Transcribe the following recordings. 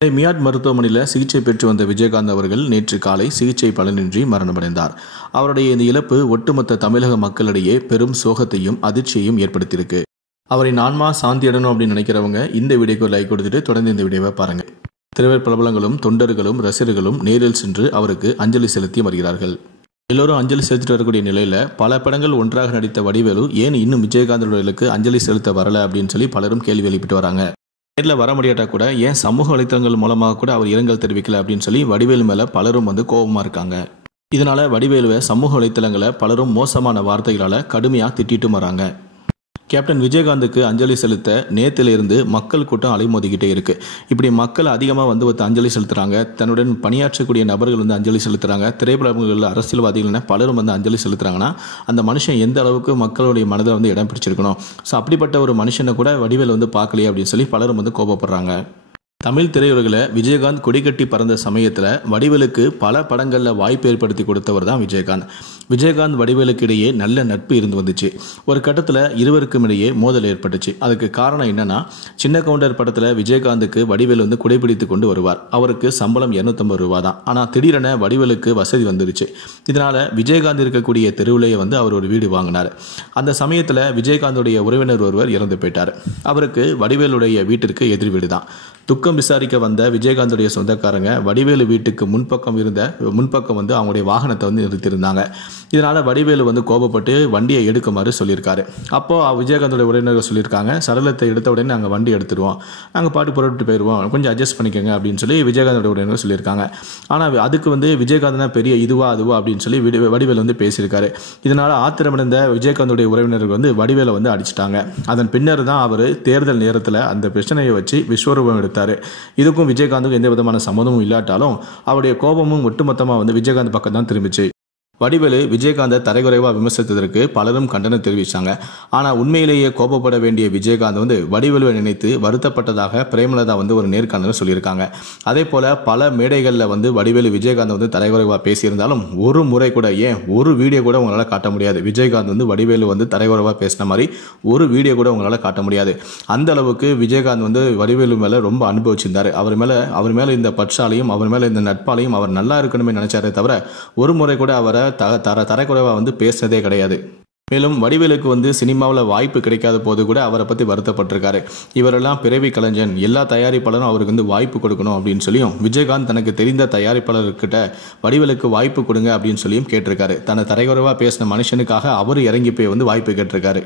மியாட் மருத்துவமனையில் சிகிச்சை பெற்று வந்த விஜயகாந்த் அவர்கள் நேற்று காலை சிகிச்சை பலனின்றி மரணமடைந்தார். அவருடைய இந்த இழப்பு ஒட்டுமொத்த தமிழக மக்களிடையே பெரும் சோகத்தையும் அதிர்ச்சியையும் ஏற்படுத்தியிருக்கு. அவரின் ஆன்மா சாந்தியடணும் அப்படின்னு நினைக்கிறவங்க இந்த வீடியோக்கு லைக் கொடுத்துட்டு தொடர்ந்து இந்த வீடியோவை பாருங்க. திரைவர் பிரபலங்களும் தொண்டர்களும் ரசிகர்களும் நேரில் சென்று அவருக்கு அஞ்சலி செலுத்தி வருகிறார்கள். எல்லோரும் அஞ்சலி செலுத்திட்டு வரக்கூடிய நிலையில பல படங்கள் ஒன்றாக நடித்த வடிவேலு ஏன் இன்னும் விஜயகாந்தோட அஞ்சலி செலுத்த வரல அப்படின்னு சொல்லி பலரும் கேள்வி எழுப்பிட்டு வராங்க. நேரில் வர முடியாட்டா கூட ஏன் சமூக வலைத்தளங்கள் மூலமாக கூட அவர் இரங்கல் தெரிவிக்கல அப்படின்னு சொல்லி வடிவேலு மேலே பலரும் கோபமாக இருக்காங்க. இதனால வடிவேலுவை சமூக வலைத்தளங்களை பலரும் மோசமான வார்த்தைகளால் கடுமையாக திட்டிட்டும் வராங்க. கேப்டன் விஜயகாந்துக்கு அஞ்சலி செலுத்த நேத்திலிருந்து மக்கள் கூட்டம் அலைமோதிக்கிட்டே இருக்கு. இப்படி மக்கள் அதிகமாக அஞ்சலி செலுத்துறாங்க. தன்னுடன் பணியாற்றக்கூடிய நபர்கள் அஞ்சலி செலுத்துறாங்க. திரைப்படங்கள் அரசியல்வாதிகள் பலரும் அஞ்சலி செலுத்துறாங்கன்னா அந்த மனுஷன் எந்த அளவுக்கு மக்களுடைய மனதில் இடம் பிடிச்சிருக்கணும். ஸோ அப்படிப்பட்ட ஒரு மனுஷனை கூட வடிவேல் பார்க்கலையே அப்படின்னு சொல்லி பலரும் கோபப்படுறாங்க. தமிழ் திரையுலகில் விஜயகாந்த் கொடிக்கட்டி பறந்த சமயத்தில் வடிவேலுக்கு பல படங்களில் வாய்ப்பு ஏற்படுத்தி கொடுத்தவர் தான் விஜயகாந்த் வடிவேலுக்கு இடையே நல்ல நட்பு இருந்து வந்துச்சு. ஒரு கட்டத்தில் இருவருக்கும் இடையே மோதல் ஏற்பட்டுச்சு. அதுக்கு காரணம் என்னன்னா, சின்ன கவுண்டர் படத்தில் விஜயகாந்துக்கு வடிவேலு குடைபிடித்து கொண்டு வருவார். அவருக்கு சம்பளம் 250 ரூபா தான். ஆனால் திடீரென வடிவேலுக்கு வசதி வந்துருச்சு. இதனால விஜயகாந்த் இருக்கக்கூடிய தெருவிலேயே அவர் ஒரு வீடு வாங்கினார். அந்த சமயத்தில் விஜயகாந்துடைய உறவினர் ஒருவர் இறந்து போயிட்டார். அவருக்கு வடிவேலுடைய வீட்டிற்கு எதிர் வீடு தான். துக்கம் விசாரிக்க வந்த விஜயகாந்துடைய சொந்தக்காரங்க வடிவேலு வீட்டுக்கு முன்பக்கம் அவங்களுடைய வாகனத்தை நிறுத்தியிருந்தாங்க. இதனால வடிவேலு கோபப்பட்டு வண்டியை எடுக்குமாறு சொல்லியிருக்காரு. அப்போ விஜயகாந்தோட உறவினர்கள் சொல்லியிருக்காங்க, சடலத்தை எடுத்த உடனே நாங்கள் வண்டி எடுத்துருவோம், நாங்கள் பாட்டு புறப்பட்டு போயிடுவோம், கொஞ்சம் அட்ஜஸ்ட் பண்ணிக்கோங்க அப்படின்னு சொல்லி விஜயகாந்தோட உறவினர்கள் சொல்லியிருக்காங்க. ஆனால் அதுக்கு விஜயகாந்த் பெரிய இதுவா அப்படின்னு சொல்லி வடிவேலு பேசியிருக்காரு. இதனால ஆத்திரமடைந்த விஜயகாந்தோடைய உறவினர்கள் வடிவேலை அடிச்சிட்டாங்க. அதன் பின்னர் தான் அவர் தேர்தல் நேரத்தில் அந்த பிரச்சனையை வச்சு விஸ்வரூபம் எடுத்தார். இதுக்கும் விஜயகாந்துக்கும் எந்த விதமான சம்மதமும் இல்லாட்டாலும் அவருடைய கோபமும் ஒட்டுமொத்தமாக விஜயகாந்த் பக்கம் தான் திரும்பிச்சு. வடிவேலு விஜயகாந்தை தரைக்குறைவாக விமர்சித்ததற்கு பலரும் கண்டனம் தெரிவித்தாங்க. ஆனால் உண்மையிலேயே கோபப்பட வேண்டிய விஜயகாந்த் வடிவேலுவை நினைத்து வருத்தப்பட்டதாக பிரேமலதா ஒரு நேர்காணல் சொல்லியிருக்காங்க. அதே போல பல மேடைகளில் வடிவேலு விஜயகாந்த் தரைக்குறைவாக பேசியிருந்தாலும் ஒரு முறை கூட, ஏன் ஒரு வீடியோ கூட உங்களால் காட்ட முடியாது. விஜயகாந்த் வடிவேலு தரைக்குறைவாக பேசின மாதிரி ஒரு வீடியோ கூட உங்களால் காட்ட முடியாது. அந்த அளவுக்கு விஜயகாந்த் வடிவேலு மேலே ரொம்ப அனுபவிச்சிருந்தார். அவர் மேலே இந்த பற்றாலையும் அவர் மேலே இந்த நட்பாலையும் அவர் நல்லா இருக்கணுமே நினைச்சாரே தவிர ஒரு முறை கூட அவரை தரக்குறைவாக பேசுனதே கிடையாது. மேலும் வடிவேலுக்கு சினிமாவில் வாய்ப்பு கிடைக்காத போது கூட அவரை பற்றி வருத்தப்பட்டிருக்காரு. இவரெல்லாம் பிறவி கலைஞன், எல்லா தயாரிப்பாளரும் அவருக்கு வாய்ப்பு கொடுக்கணும் அப்படின்னு சொல்லியும் விஜயகாந்த் தனக்கு தெரிந்த தயாரிப்பாளர்கிட்ட வடிவேலுக்கு வாய்ப்பு கொடுங்க அப்படின்னு சொல்லியும் கேட்டிருக்காரு. தன்னை தரைக்குறைவாக பேசின மனுஷனுக்காக அவர் இறங்கி போய் வாய்ப்பு கேட்டிருக்காரு.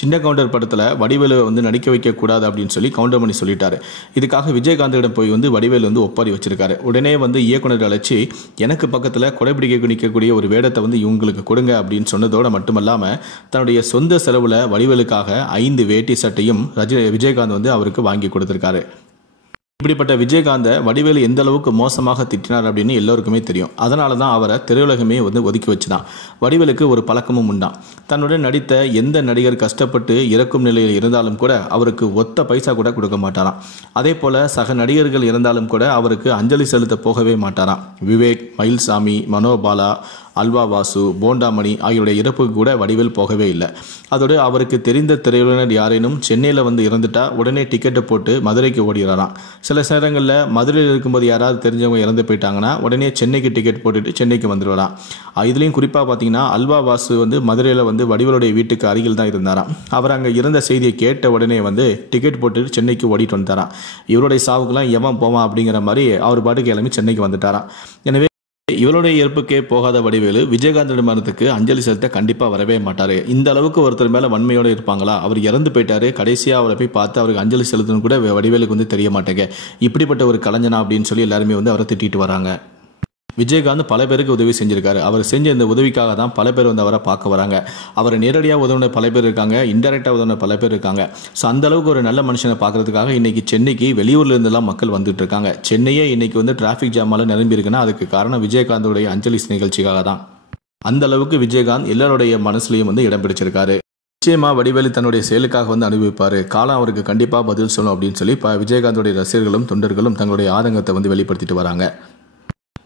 சின்ன கவுண்டர் படத்தில் வடிவேலு நடிக்க வைக்கக்கூடாது அப்படின்னு சொல்லி கவுண்டமணி சொல்லிட்டாரு. இதுக்காக விஜயகாந்திடம் போய் வடிவேலு ஒப்பாரி வச்சிருக்காரு. உடனே இயக்குனர் அழைச்சி எனக்கு பக்கத்தில் கொடைபிடிக்க நிற்கக்கூடிய ஒரு வேடத்தை இவங்களுக்கு கொடுங்க அப்படின்னு சொன்னதோடு மட்டுமல்லாமல் தன்னுடைய சொந்த செலவில் வடிவேலுக்காக 5 வேட்டி சட்டையும் விஜயகாந்த் அவருக்கு வாங்கி கொடுத்துருக்காரு. இப்படிப்பட்ட விஜயகாந்தை வடிவேலு எந்த அளவுக்கு மோசமாக திட்டினார் அப்படின்னு எல்லோருக்குமே தெரியும். அதனால தான் அவரை திரையுலகமே ஒதுக்கி வச்சுதான். வடிவேலுக்கு ஒரு பழக்கமும் உண்டான். தன்னுடன் நடித்த எந்த நடிகர் கஷ்டப்பட்டு இறக்கும் நிலையில் இருந்தாலும் கூட அவருக்கு ஒத்த பைசா கூட கொடுக்க மாட்டாராம். அதே போல சக நடிகர்கள் இருந்தாலும் கூட அவருக்கு அஞ்சலி செலுத்த போகவே மாட்டாராம். விவேக், மயில்சாமி, மனோபாலா, அல்வா வாசு, போண்டாமணி ஆகியோருடைய இறப்புக்கு கூட வடிவேல் போகவே இல்லை. அதோடு அவருக்கு தெரிந்த திரையுலகினர் யாரேனும் சென்னையில் இறந்துட்டா உடனே டிக்கெட்டை போட்டு மதுரைக்கு ஓடிடுறாராம். சில நேரங்களில் மதுரையில் இருக்கும்போது யாராவது தெரிஞ்சவங்க இறந்து போயிட்டாங்கன்னா உடனே சென்னைக்கு டிக்கெட் போட்டுட்டு சென்னைக்கு வந்துடுவாராம். இதுலேயும் குறிப்பாக பார்த்தீங்கன்னா அல்வா வாசு மதுரையில் வடிவேலுடைய வீட்டுக்கு அருகில் தான் இருந்தாராம். அவர் அங்கே இருந்த செய்தியை கேட்ட உடனே டிக்கெட் போட்டுட்டு சென்னைக்கு ஓடிட்டு வந்துட்டாராம். இவருடைய சாவுக்கெல்லாம் எவன் போவான் அப்படிங்கிற மாதிரி அவர் பாட்டுக்கு கிளம்பி சென்னைக்கு வந்துட்டாராம். எனவே இவருடைய இறப்புக்கே போகாத வடிவேலு விஜயகாந்தோட மரணத்துக்கு அஞ்சலி செலுத்த கண்டிப்பாக வரவே மாட்டார். இந்த அளவுக்கு ஒருத்தர் மேலே வன்மையோடு இருப்பாங்களா? அவர் இறந்து போயிட்டாரு, கடைசியாக அவரை போய் பார்த்து அவருக்கு அஞ்சலி செலுத்தணும் கூட வடிவேலுக்கு தெரிய மாட்டேங்க. இப்படிப்பட்ட ஒரு கலைஞனா அப்படின்னு சொல்லி எல்லாருமே அவரை திட்டிட்டு வராங்க. விஜயகாந்த் பல பேருக்கு உதவி செஞ்சிருக்காரு. அவர் செஞ்ச இந்த உதவிக்காக தான் பல பேர் அவரை பார்க்க வராங்க. அவரை நேரடியாக உதவின பல பேர் இருக்காங்க, இன்டெரக்டாக உதவின பல பேர் இருக்காங்க. ஸோ அந்த அளவுக்கு ஒரு நல்ல மனுஷனை பார்க்கறதுக்காக இன்னைக்கு சென்னைக்கு வெளியூர்ல இருந்தெல்லாம் மக்கள் வந்துட்டு இருக்காங்க. சென்னையே இன்னைக்கு டிராஃபிக் ஜாமால நிரம்பி இருக்குன்னா அதுக்கு காரணம் விஜயகாந்தோடைய அஞ்சலி நிகழ்ச்சிக்காக தான். அந்த அளவுக்கு விஜயகாந்த் எல்லாருடைய மனசுலையும் இடம் பிடிச்சிருக்காரு. நிச்சயமா வடிவேலு தன்னுடைய செயலுக்காக அனுபவிப்பாரு. காலம் அவருக்கு கண்டிப்பாக பதில் சொல்லணும் அப்படின்னு சொல்லி விஜயகாந்தோடைய ரசிகர்களும் தொண்டர்களும் தங்களுடைய ஆதங்கத்தை வெளிப்படுத்திட்டு வராங்க.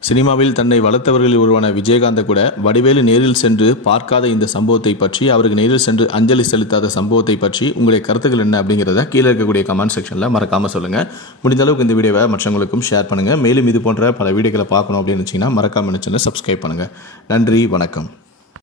சினிமாவில் தன்னை வளர்த்தவர்களில் ஒருவரான விஜயகாந்தை கூட வடிவேலு நேரில் சென்று பார்க்காத இந்த சம்பவத்தை பற்றி, அவருக்கு நேரில் சென்று அஞ்சலி செலுத்தாத சம்பவத்தை பற்றி உங்களுடைய கருத்துக்கள் என்ன அப்படிங்கிறத கீழே இருக்கக்கூடிய கமெண்ட் செக்ஷனில் மறக்காமல் சொல்லுங்கள். முடிந்த அளவுக்கு இந்த வீடியோவை மற்றவங்களுக்கும் ஷேர் பண்ணுங்கள். மேலும் இது போன்ற பல வீடியோக்களை பார்க்கணும் அப்படின்னு நினச்சிங்கன்னா மறக்காமல் சேனலை சப்ஸ்கிரைப் பண்ணுங்கள். நன்றி, வணக்கம்.